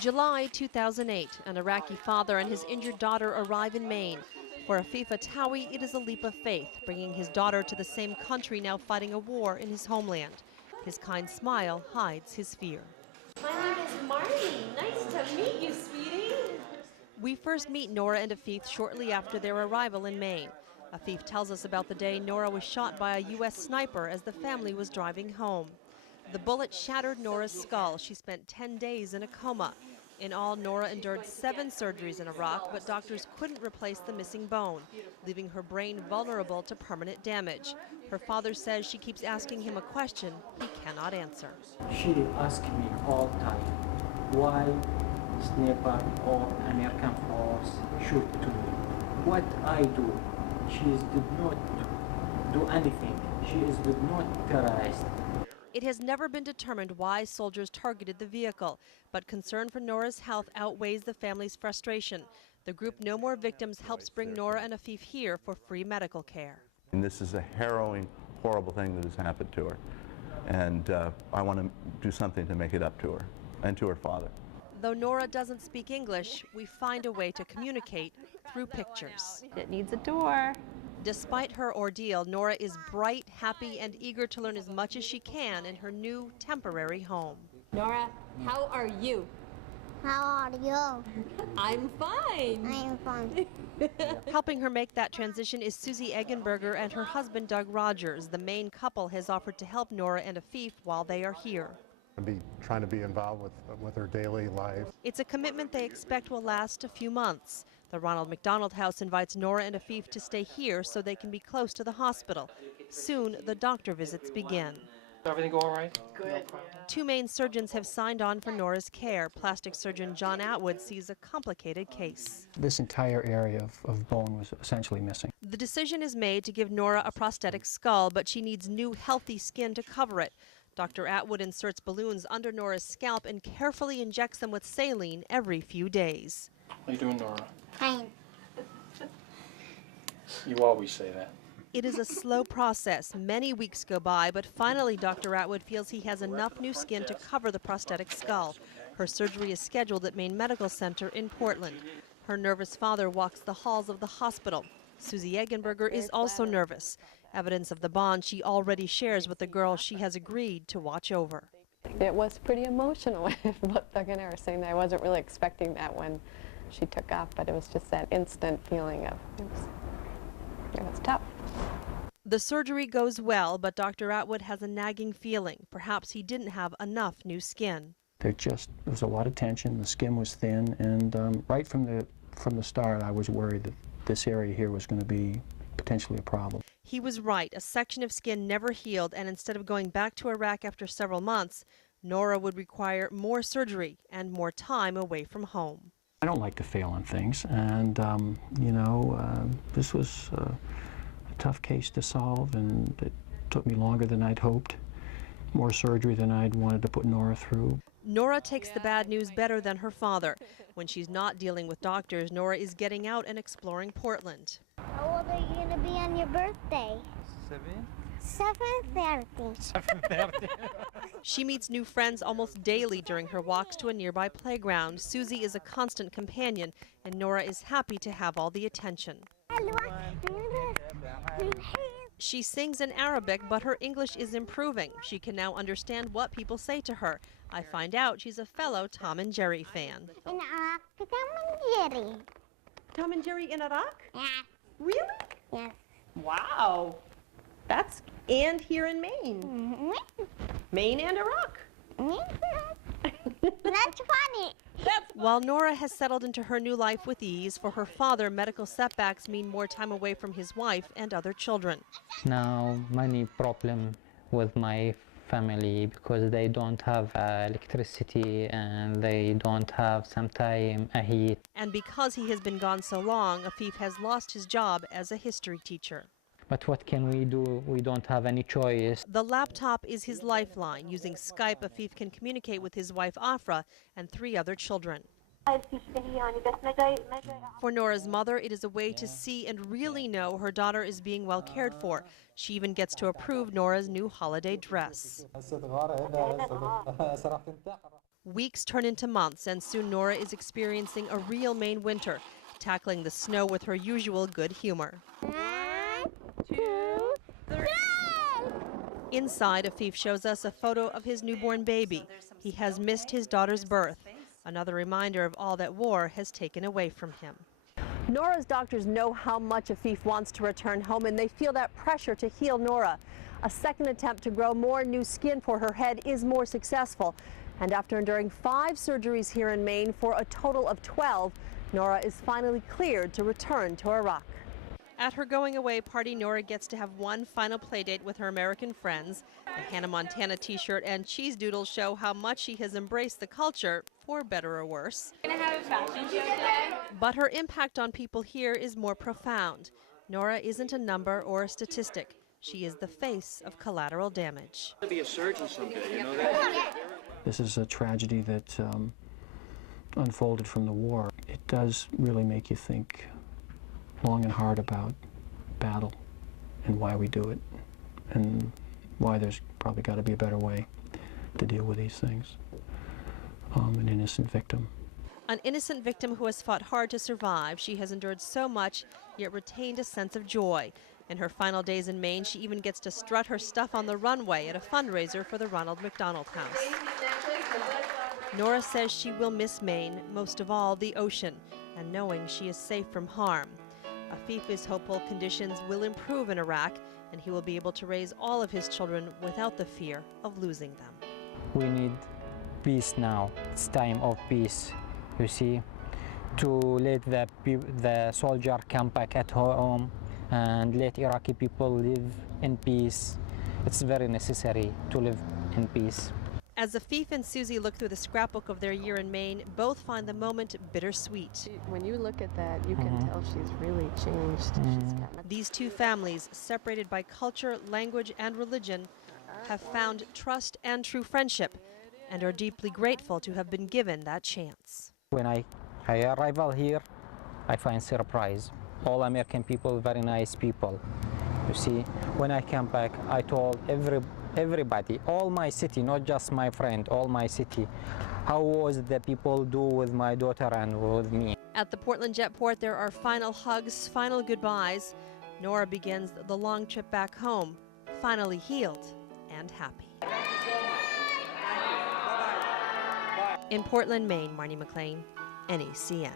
July 2008, an Iraqi father and his injured daughter arrive in Maine. For Afif Atawi, it is a leap of faith, bringing his daughter to the same country now fighting a war in his homeland. His kind smile hides his fear. My name is Marty. Nice to meet you, sweetie. We first meet Noora and Afif shortly after their arrival in Maine. Afif tells us about the day Noora was shot by a U.S. sniper as the family was driving home. The bullet shattered Noora's skull. She spent 10 days in a coma. In all, Noora endured 7 surgeries in Iraq, but doctors couldn't replace the missing bone, leaving her brain vulnerable to permanent damage. Her father says she keeps asking him a question he cannot answer. She asks me all the time, why sniper or American force shoot to me? What I do? She did not do anything. She did not terrorist. It has never been determined why soldiers targeted the vehicle, but concern for Noora's health outweighs the family's frustration. The group No More Victims helps bring Noora and Afif here for free medical care. And this is a harrowing, horrible thing that has happened to her. And I want to do something to make it up to her and to her father. Though Noora doesn't speak English, we find a way to communicate through pictures. It needs a door. Despite her ordeal, Noora is bright, happy, and eager to learn as much as she can in her new temporary home. Noora, how are you? How are you? I'm fine. I'm fine. Helping her make that transition is Susie Eggenberger and her husband Doug Rogers. The Maine couple has offered to help Noora and Afif while they are here. Trying to be involved with her daily life. It's a commitment they expect will last a few months. The Ronald McDonald House invites Noora and Afif to stay here so they can be close to the hospital. Soon, the doctor visits begin. Everything go all right? Good. 2 Maine surgeons have signed on for Noora's care. Plastic surgeon John Atwood sees a complicated case. This entire area of bone was essentially missing. The decision is made to give Noora a prosthetic skull, but she needs new, healthy skin to cover it. Dr. Atwood inserts balloons under Noora's scalp and carefully injects them with saline every few days. How you doing, Noora? Fine. You always say that. It is a slow process. Many weeks go by, but finally Dr. Atwood feels he has enough new skin to cover the prosthetic skull. Her surgery is scheduled at Maine Medical Center in Portland. Her nervous father walks the halls of the hospital. Susie Eggenberger is also nervous. Evidence of the bond she already shares with the girl she has agreed to watch over. It was pretty emotional, both Doug and I were saying that. I wasn't really expecting that when she took off, but it was just that instant feeling of, it was tough. The surgery goes well, but Dr. Atwood has a nagging feeling. Perhaps he didn't have enough new skin. There was a lot of tension, the skin was thin, and right from the start I was worried that this area here was going to be potentially a problem. He was right. A section of skin never healed, and instead of going back to Iraq after several months, Noora would require more surgery and more time away from home. I don't like to fail on things, and this was a tough case to solve, and it took me longer than I'd hoped, more surgery than I'd wanted to put Noora through. Noora takes the bad news better than her father. When she's not dealing with doctors, Noora is getting out and exploring Portland. How old are you going to be on your birthday? 7:30. 7:30. She meets new friends almost daily during her walks to a nearby playground. Susie is a constant companion, and Noora is happy to have all the attention. She sings in Arabic, but her English is improving. She can now understand what people say to her. I find out she's a fellow Tom and Jerry fan. In Iraq, Tom and Jerry. Tom and Jerry in Iraq? Yeah. Really? Yes. Wow. And here in Maine. Mm-hmm. Maine and Iraq. That's funny. While Noora has settled into her new life with ease, for her father, medical setbacks mean more time away from his wife and other children. Now, many problem with my family because they don't have electricity and they don't have sometimes a heat. And because he has been gone so long, Afif has lost his job as a history teacher. But what can we do? We don't have any choice. The laptop is his lifeline. Using Skype, Afif can communicate with his wife Afra and 3 other children. For Noora's mother, it is a way to see and really know her daughter is being well cared for. She even gets to approve Noora's new holiday dress. Weeks turn into months, and soon Noora is experiencing a real Maine winter, tackling the snow with her usual good humor. 1, 2, 3. Inside, Afif shows us a photo of his newborn baby. He has missed his daughter's birth, another reminder of all that war has taken away from him. Noora's doctors know how much Afif wants to return home, and they feel that pressure to heal Noora. A second attempt to grow more new skin for her head is more successful. And after enduring 5 surgeries here in Maine for a total of 12, Noora is finally cleared to return to Iraq. At her going away party, Noora gets to have one final play date with her American friends. The Hannah Montana t-shirt and cheese doodles show how much she has embraced the culture, for better or worse. Gonna have a fashion show today? But her impact on people here is more profound. Noora isn't a number or a statistic. She is the face of collateral damage. To be a surgeon someday, you know that? This is a tragedy that unfolded from the war. It does really make you think long and hard about battle and why we do it, and why there's probably got to be a better way to deal with these things. An innocent victim. An innocent victim who has fought hard to survive. She has endured so much, yet retained a sense of joy. In her final days in Maine, she even gets to strut her stuff on the runway at a fundraiser for the Ronald McDonald House. Noora says she will miss Maine, most of all the ocean, and knowing she is safe from harm. Afif is hopeful conditions will improve in Iraq, and he will be able to raise all of his children without the fear of losing them. We need peace now. It's time of peace, you see, to let the soldier come back at home and let Iraqi people live in peace. It's very necessary to live in peace. As Afif and Susie look through the scrapbook of their year in Maine, both find the moment bittersweet. When you look at that, you can tell she's really changed. She's gotten These two families, separated by culture, language, and religion, have found trust and true friendship, and are deeply grateful to have been given that chance. When I arrive here, I find surprise. All American people, very nice people. You see, when I came back, I told everybody, all my city, not just my friend, all my city, how was the people do with my daughter and with me. At the Portland Jetport, there are final hugs, final goodbyes. Noora begins the long trip back home, finally healed and happy. In Portland, Maine, Marnie McLean, NECN.